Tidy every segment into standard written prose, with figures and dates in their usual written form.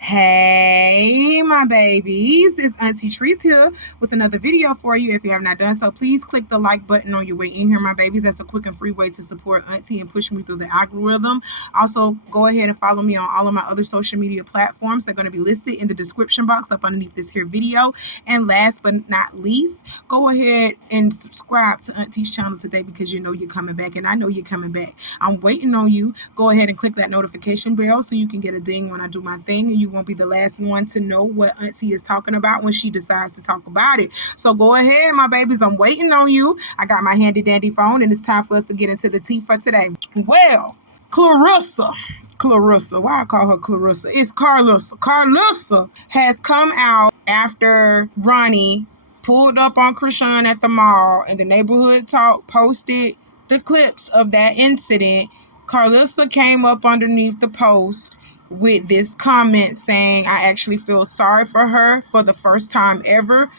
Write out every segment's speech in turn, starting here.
Hey my babies, it's Auntie Trice here with another video for you. If you have not done so, please click the like button on your way in here, my babies. That's a quick and free way to support Auntie and push me through the algorithm. Also, go ahead and follow me on all of my other social media platforms. They're going to be listed in the description box up underneath this here video. And last but not least, go ahead and subscribe to Auntie's channel today because you know you're coming back, and I know you're coming back. I'm waiting on you. Go ahead and click that notification bell so you can get a ding when I do my thing, and you won't be the last one to know what Auntie is talking about when she decides to talk about it. So go ahead, my babies. I'm waiting on you. I got my handy dandy phone, and it's time for us to get into the tea for today. Well, Karlissa, why I call her Karlissa? It's Karlissa. Karlissa has come out after Ronnie pulled up on Krishan at the mall, and the neighborhood talk posted the clips of that incident. Karlissa came up underneath the post with this comment saying, I actually feel sorry for her for the first time ever.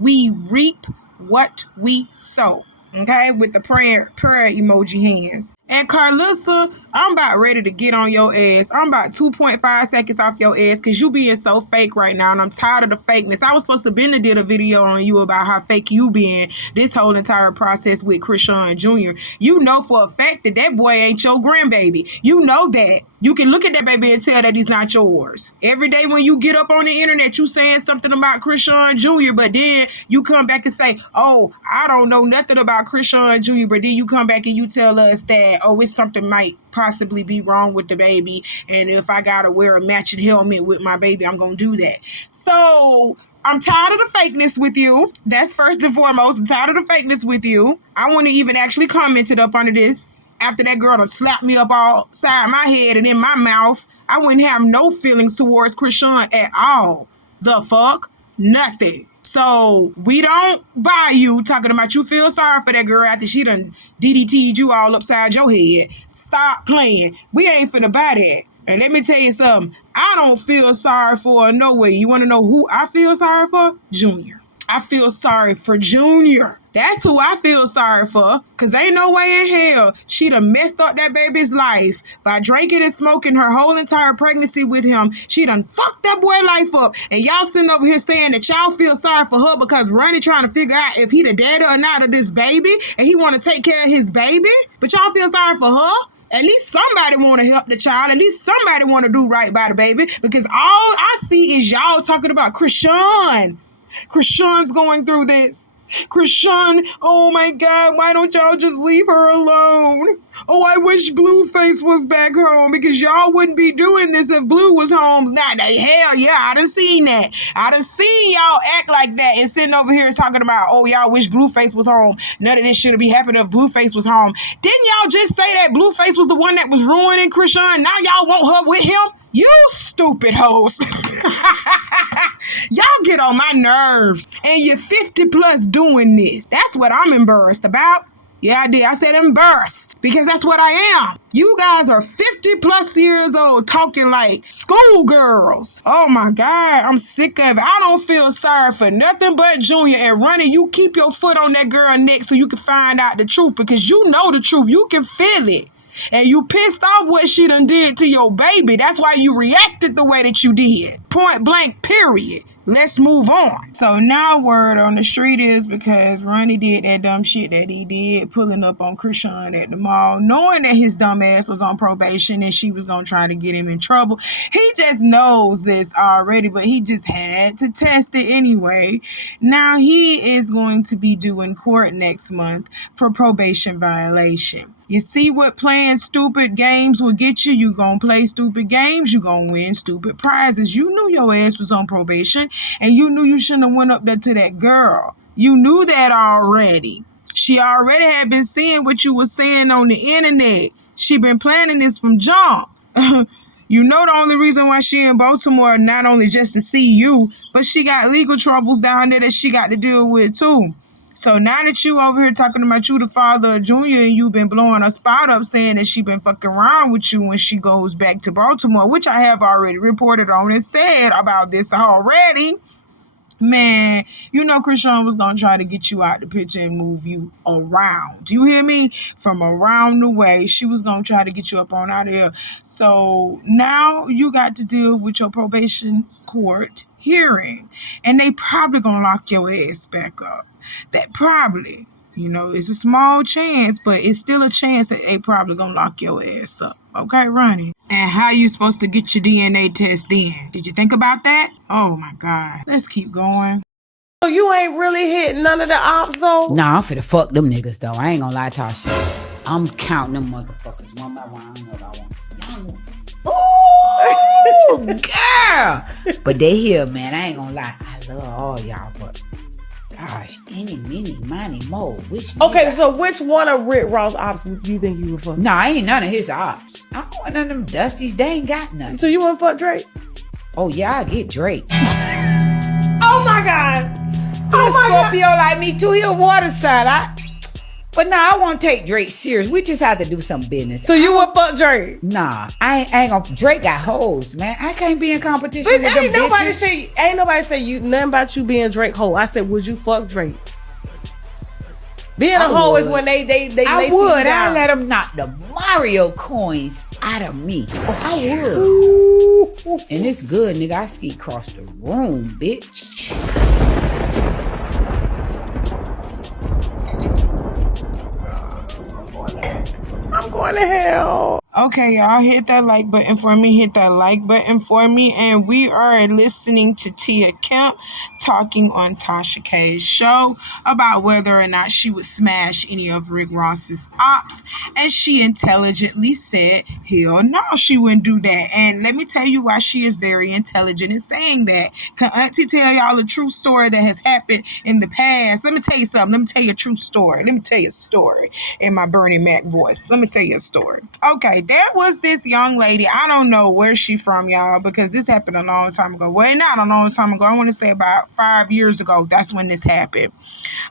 We reap what we sow. Okay, with the prayer emoji hands. And Karlissa, I'm about ready to get on your ass. I'm about 2.5 seconds off your ass because you being so fake right now, and I'm tired of the fakeness. I was supposed to been to did a video on you about how fake you been this whole entire process with Krishan Jr. You know for a fact that that boy ain't your grandbaby. You know that. You can look at that baby and tell that he's not yours. Every day when you get up on the internet, you saying something about Krishan Jr., but then you come back and say, oh, I don't know nothing about Krishan Jr., but then you come back and you tell us that, oh, it's something might possibly be wrong with the baby, and if I gotta wear a matching helmet with my baby, I'm gonna do that. So I'm tired of the fakeness with you. That's first and foremost. I'm tired of the fakeness with you. I wouldn't even actually commented up under this. After that girl done slapped me up all side my head and in my mouth, I wouldn't have no feelings towards Krishan at all. The fuck? Nothing. So we don't buy you talking about you feel sorry for that girl after she done DDT'd you all upside your head. Stop playing. We ain't finna buy that. And let me tell you something. I don't feel sorry for her no way. You want to know who I feel sorry for? Junior. I feel sorry for Junior. That's who I feel sorry for. Because ain't no way in hell she done messed up that baby's life by drinking and smoking her whole entire pregnancy with him. She done fucked that boy life up. And y'all sitting over here saying that y'all feel sorry for her because Ronnie trying to figure out if he the daddy or not of this baby. And he want to take care of his baby. But y'all feel sorry for her? At least somebody want to help the child. At least somebody want to do right by the baby. Because all I see is y'all talking about Krishan. Krishan's going through this. Krishan, oh my God, why don't y'all just leave her alone? Oh, I wish Blueface was back home because y'all wouldn't be doing this if Blue was home. Hell yeah, I done seen that. I done seen y'all act like that and sitting over here talking about, oh, y'all wish Blueface was home. None of this should be happening if Blueface was home. Didn't y'all just say that Blueface was the one that was ruining Krishan? Now y'all want her with him? You stupid hoes. Y'all get on my nerves. And you're 50 plus doing this. That's what I'm embarrassed about. Yeah, I did. I said embarrassed because that's what I am. You guys are 50 plus years old talking like schoolgirls. Oh my God, I'm sick of it. I don't feel sorry for nothing but Junior. And Ronnie, you keep your foot on that girl neck so you can find out the truth because you know the truth. You can feel it. And you pissed off what she done did to your baby. That's why you reacted the way that you did. Point blank, period. Let's move on. So now word on the street is because Ronnie did that dumb shit that he did, pulling up on Krishan at the mall, knowing that his dumb ass was on probation and she was going to try to get him in trouble. He just knows this already, but he just had to test it anyway. Now he is going to be due in court next month for probation violation. You see what playing stupid games will get you? You gonna play stupid games, you gonna win stupid prizes. You knew your ass was on probation, and you knew you shouldn't have went up there to that girl. You knew that already. She already had been seeing what you were saying on the internet. She been planning this from jump. You know the only reason why she in Baltimore, not only just to see you, but she got legal troubles down there that she got to deal with too. So now that you over here talking about you the father of Junior and you've been blowing her spot up saying that she been fucking around with you when she goes back to Baltimore, which I have already reported on and said about this already. Man, you know Krishan was gonna try to get you out the picture and move you around. You hear me? From around the way, she was gonna try to get you up on out of here. So now you got to deal with your probation court hearing, and they probably gonna lock your ass back up. That probably. You know, it's a small chance, but it's still a chance that they probably gonna lock your ass up. Okay, Ronnie? And how you supposed to get your DNA test then? Did you think about that? Oh my God. Let's keep going. So you ain't really hit none of the ops though? Nah, I'm finna fuck them niggas though. I ain't gonna lie, Tasha. I'm counting them motherfuckers one by one. I don't know what I want. Ooh, girl. But they here, man. I ain't gonna lie. I love all y'all, but gosh, any, mini, money, mo. Okay, so which one of Rick Ross ops do you think you would fuck? Nah, I ain't none of his ops. I don't want none of them dusties. They ain't got nothing. So you want to fuck Drake? Oh yeah, I get Drake. Oh my God. He a Scorpio like me too. He a water sign. But nah, I want to take Drake serious. We just have to do some business. So you would fuck Drake? Nah, I ain't gonna. Drake got hoes, man. I can't be in competition But with them ain't nobody bitches. say you nothing about you being Drake hoe. I said, would you fuck Drake? Being a hoe is when they I would. I let them knock the Mario coins out of me. I would. And it's good, nigga. I ski across the room, bitch. I'm going to hell. Okay, y'all, hit that like button for me. Hit that like button for me. And we are listening to Tia Kemp talking on Tasha K's show about whether or not she would smash any of Rick Ross's ops. And she intelligently said, hell no, she wouldn't do that. And let me tell you why she is very intelligent in saying that. Can Auntie tell y'all a true story that has happened in the past? Let me tell you something. Let me tell you a true story. Let me tell you a story in my Bernie Mac voice. Let me tell you a story. Okay, there was this young lady. I don't know where she from, y'all, because this happened a long time ago. Well, not a long time ago. I want to say about 5 years ago. That's when this happened.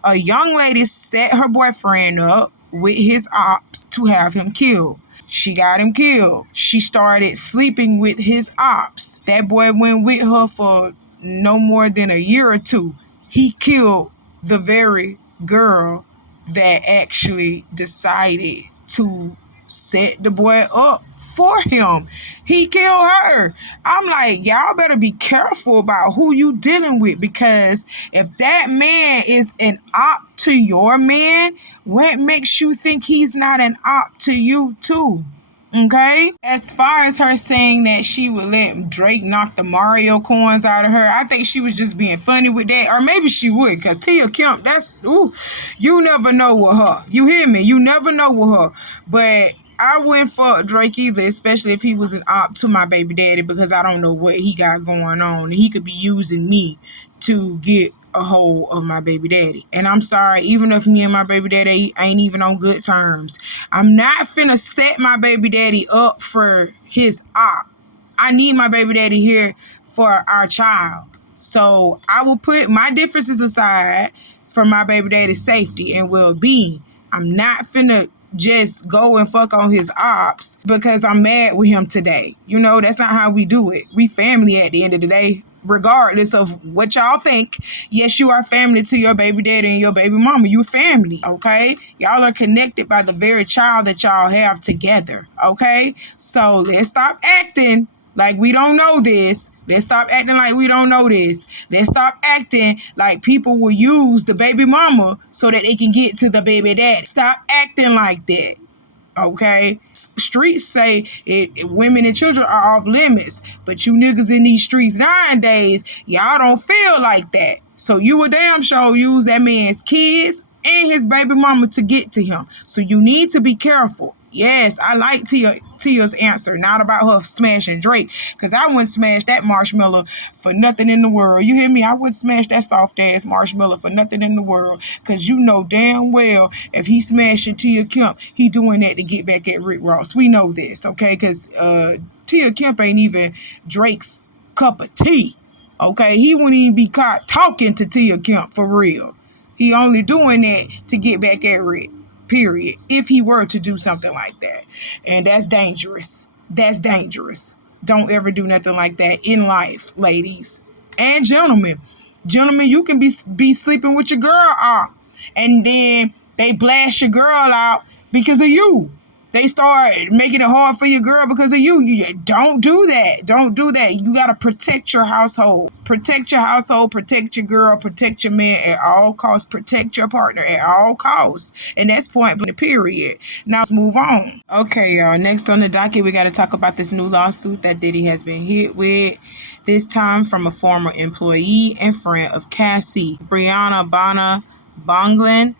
A young lady set her boyfriend up with his ops to have him killed. She got him killed. She started sleeping with his ops. That boy went with her for no more than a year or two. He killed the very girl that actually decided to set the boy up for him. He killed her. I'm like, y'all better be careful about who you dealing with, because if that man is an op to your man, what makes you think he's not an op to you too? Okay? As far as her saying that she would let Drake knock the Mario coins out of her, I think she was just being funny with that. Or maybe she would, because Tia Kemp, you never know with her. You hear me? You never know with her. But I wouldn't fuck Drake either, especially if he was an op to my baby daddy, because I don't know what he got going on. He could be using me to get a hold of my baby daddy. And I'm sorry, even if me and my baby daddy ain't even on good terms, I'm not finna set my baby daddy up for his op. I need my baby daddy here for our child. So I will put my differences aside for my baby daddy's safety and well-being. I'm not finna just go and fuck on his ops because I'm mad with him today. You know, that's not how we do it. We family at the end of the day, regardless of what y'all think. Yes, you are family to your baby daddy and your baby mama. You family, okay? Y'all are connected by the very child that y'all have together, okay? So let's stop acting like we don't know this. Let's stop acting like we don't know this. Let's stop acting like people will use the baby mama so that they can get to the baby daddy. Stop acting like that. Okay? Streets say women and children are off limits. But you niggas in these streets nowadays, y'all don't feel like that. So you a damn sure use that man's kids and his baby mama to get to him. So you need to be careful. Yes, I like Tia's answer, not about her smashing Drake, because I wouldn't smash that marshmallow for nothing in the world. You hear me? I wouldn't smash that soft-ass marshmallow for nothing in the world, because you know damn well if he smashing Tia Kemp, he doing that to get back at Rick Ross. We know this, okay? Because Tia Kemp ain't even Drake's cup of tea, okay? He wouldn't even be caught talking to Tia Kemp for real. He only doing that to get back at Rick. Period. If he were to do something like that. And that's dangerous. That's dangerous. Don't ever do nothing like that in life, ladies and gentlemen. Gentlemen, you can be sleeping with your girl out, and then they blast your girl out because of you. They start making it hard for your girl because of you. You don't do that. Don't do that. You got to protect your household. Protect your household. Protect your girl. Protect your man at all costs. Protect your partner at all costs. And that's point blank, period. Now let's move on. Okay, y'all. Next on the docket, we got to talk about this new lawsuit that Diddy has been hit with. This time from a former employee and friend of Cassie, Brianna Bonglin,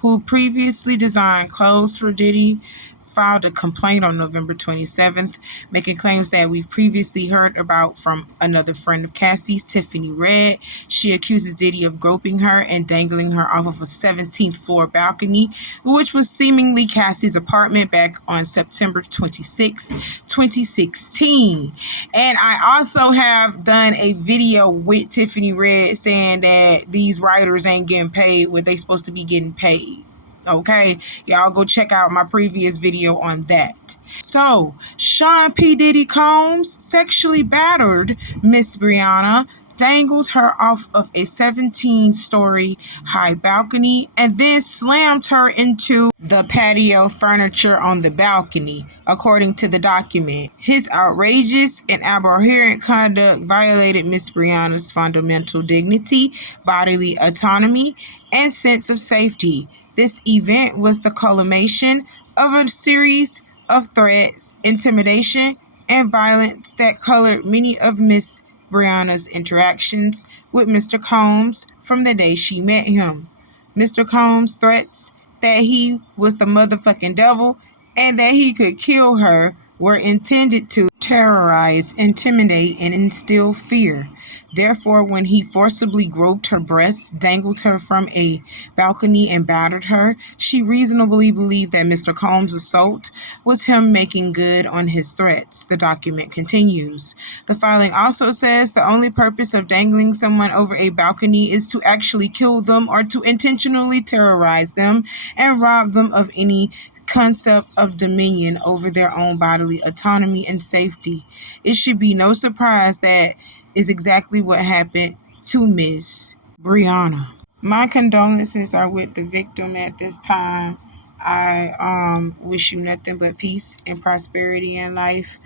who previously designed clothes for Diddy, filed a complaint on November 27th, making claims that we've previously heard about from another friend of Cassie's, Tiffany Red. She accuses Diddy of groping her and dangling her off of a 17th floor balcony, which was seemingly Cassie's apartment back on September 26, 2016. And I also have done a video with Tiffany Red saying that these writers ain't getting paid what they supposed to be getting paid. Okay, y'all go check out my previous video on that. So, Sean P. Diddy Combs sexually battered Miss Brianna, dangled her off of a 17-story high balcony, and then slammed her into the patio furniture on the balcony, according to the document. His outrageous and abhorrent conduct violated Miss Brianna's fundamental dignity, bodily autonomy, and sense of safety. This event was the culmination of a series of threats, intimidation, and violence that colored many of Miss Brianna's interactions with Mr. Combs from the day she met him. Mr. Combs' threats that he was the motherfucking devil and that he could kill her were intended to terrorize, intimidate, and instill fear. Therefore, when he forcibly groped her breasts, dangled her from a balcony, and battered her, she reasonably believed that Mr. Combs' assault was him making good on his threats. The document continues. The filing also says the only purpose of dangling someone over a balcony is to actually kill them or to intentionally terrorize them and rob them of any concept of dominion over their own bodily autonomy and safety. It should be no surprise that is exactly what happened to Miss Brianna. My condolences are with the victim at this time. I wish you nothing but peace and prosperity in life.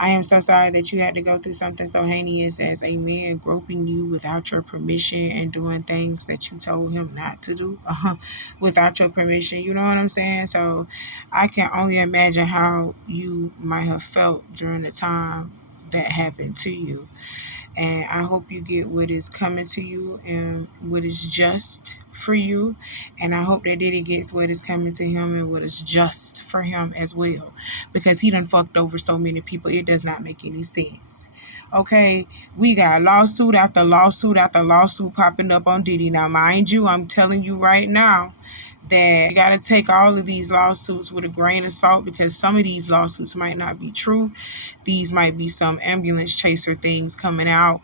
I am so sorry that you had to go through something so heinous as a man groping you without your permission and doing things that you told him not to do without your permission. You know what I'm saying? So I can only imagine how you might have felt during the time that happened to you. And I hope you get what is coming to you and what is just for you. And I hope that Diddy gets what is coming to him and what is just for him as well. Because he done fucked over so many people, it does not make any sense. Okay, we got lawsuit after lawsuit after lawsuit popping up on Diddy. Now, mind you, I'm telling you right now that you got to take all of these lawsuits with a grain of salt because some of these lawsuits might not be true. These might be some ambulance chaser things coming out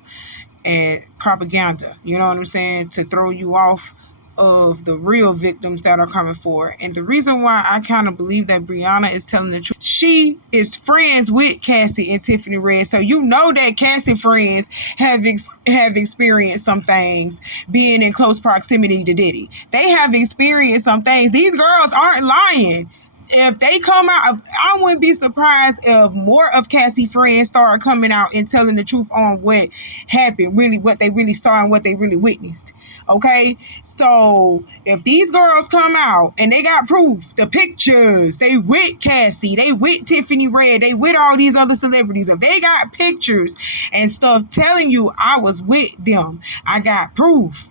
and propaganda, you know what I'm saying, to throw you off of the real victims that are coming forward. And the reason why I kind of believe that Brianna is telling the truth, she is friends with Cassie and Tiffany Red. So you know that Cassie friends have experienced some things being in close proximity to Diddy. They have experienced some things. These girls aren't lying. If they come out, I wouldn't be surprised if more of Cassie friends start coming out and telling the truth on what happened, really what they really saw and what they really witnessed. Okay, so if these girls come out and they got proof, the pictures, they with Cassie, they with Tiffany Red, they with all these other celebrities, if they got pictures and stuff telling you I was with them, I got proof,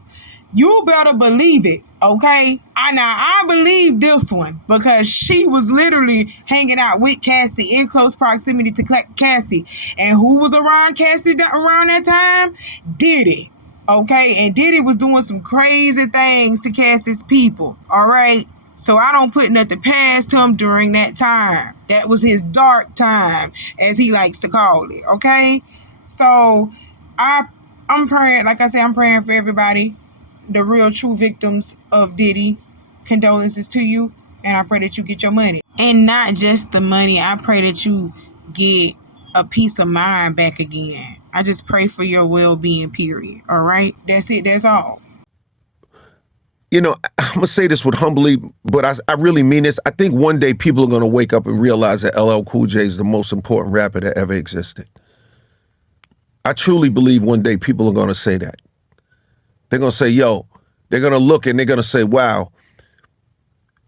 you better believe it. Okay, I believe this one because she was literally hanging out with Cassie in close proximity to Cassie. And who was around Cassie around that time? Diddy. Okay, and Diddy was doing some crazy things to Cassie's people. All right, so I don't put nothing past him during that time. That was his dark time, as he likes to call it. Okay, so I'm praying, like I said, I'm praying for everybody. The real true victims of Diddy, condolences to you, and I pray that you get your money. And not just the money, I pray that you get a peace of mind back again. I just pray for your well-being, period. All right? That's it. That's all. You know, I'm going to say this with humbly, but I really mean this. I think one day people are going to wake up and realize that LL Cool J is the most important rapper that ever existed. I truly believe one day people are going to say that. They're going to say, yo, they're going to look and they're going to say, wow,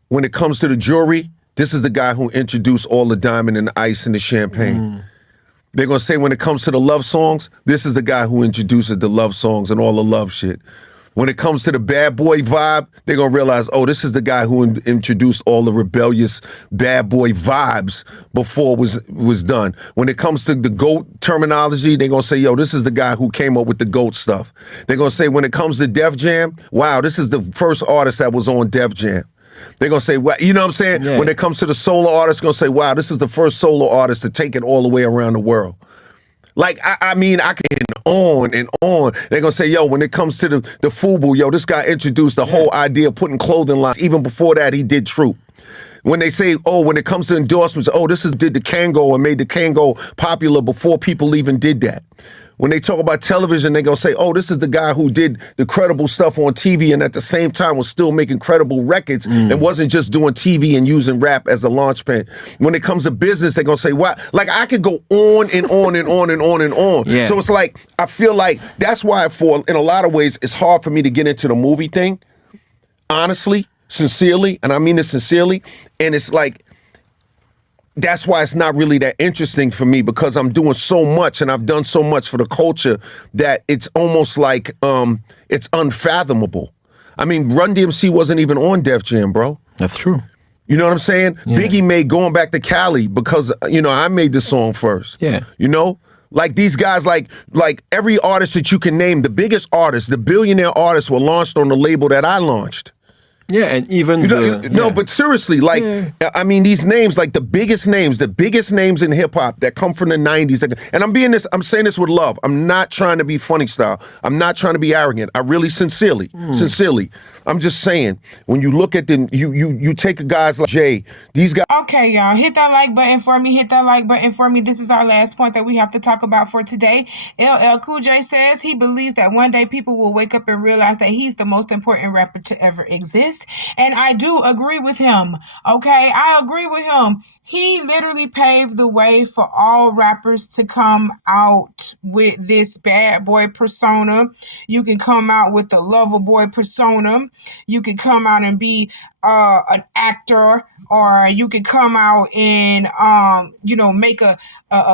when it comes to the jewelry, this is the guy who introduced all the diamond and the ice and the champagne. They're going to say when it comes to the love songs, this is the guy who introduces the love songs and all the love shit. When it comes to the bad boy vibe, they're going to realize, oh, this is the guy who introduced all the rebellious bad boy vibes before it was done. When it comes to the GOAT terminology, they're going to say, yo, this is the guy who came up with the GOAT stuff. They're going to say when it comes to Def Jam, wow, this is the first artist that was on Def Jam. They're going to say, well, you know what I'm saying? Yeah. When it comes to the solo artist, going to say, wow, this is the first solo artist to take it all the way around the world. Like, I mean, I can on and on. They're going to say, yo, when it comes to the FUBU, yo, this guy introduced the whole idea of putting clothing lines. Even before that, he did Troop. When they say, oh, when it comes to endorsements, oh, did the Kango and made the Kango popular before people even did that. When they talk about television, they're going to say, oh, this is the guy who did the credible stuff on TV and at the same time was still making credible records and wasn't just doing TV and using rap as a launch pad. When it comes to business, they're going to say, wow, like I could go on and on and on and on and on. Yeah. So it's like, I feel like that's why in a lot of ways, it's hard for me to get into the movie thing, honestly, sincerely, and I mean this sincerely. And it's like, that's why it's not really that interesting for me because I'm doing so much and I've done so much for the culture that it's almost like it's unfathomable. I mean, Run DMC wasn't even on Def Jam, bro. That's true. You know what I'm saying? Yeah. Biggie made Going Back to Cali because, you know, I made this song first. Yeah. You know? Like these guys, like every artist that you can name, the biggest artists, the billionaire artists were launched on the label that I launched. Yeah, and even no, but seriously, like I mean, these names, like the biggest names in hip hop that come from the '90s, and I'm saying this with love. I'm not trying to be funny style. I'm not trying to be arrogant. I really sincerely, I'm just saying when you look at you take guys like Jay, these guys. Okay, y'all, hit that like button for me. Hit that like button for me. This is our last point that we have to talk about for today. LL Cool J says he believes that one day people will wake up and realize that he's the most important rapper to ever exist. And I do agree with him. Okay, I agree with him. He literally paved the way for all rappers to come out with this bad boy persona. You can come out with the lover boy persona. You can come out and be an actor, or you could come out and make a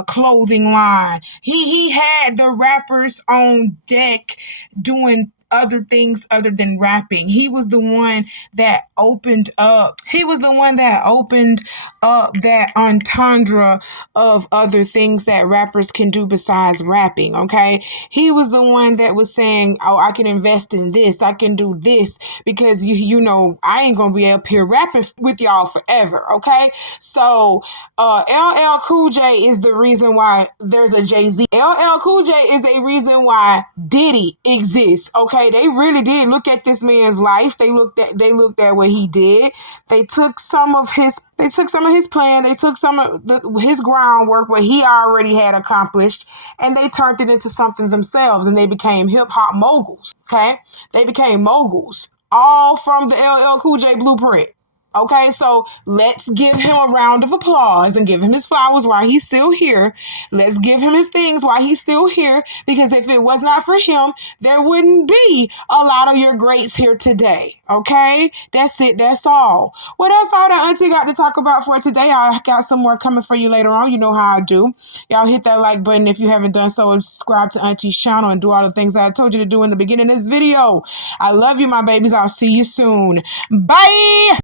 clothing line. He had the rappers on deck doing other things other than rapping. He was the one that opened up that entendre of other things that rappers can do besides rapping, okay? He was the one that was saying, oh, I can invest in this, I can do this, because you know, I ain't gonna be up here rapping with y'all forever, okay? So LL Cool J is the reason why there's a Jay-Z. LL Cool J is a reason why Diddy exists, okay? They really did look at this man's life. They looked at what he did. They took some of his plan. They took some of his groundwork, what he already had accomplished, and they turned it into something themselves, and they became hip hop moguls. Okay, they became moguls, all from the LL Cool J blueprint. Okay, so let's give him a round of applause and give him his flowers while he's still here. Let's give him his things while he's still here, because if it was not for him, there wouldn't be a lot of your greats here today. Okay, that's it. That's all. Well, that's all that Auntie got to talk about for today. I got some more coming for you later on. You know how I do. Y'all hit that like button if you haven't done so, and subscribe to Auntie's channel and do all the things I told you to do in the beginning of this video. I love you, my babies. I'll see you soon. Bye.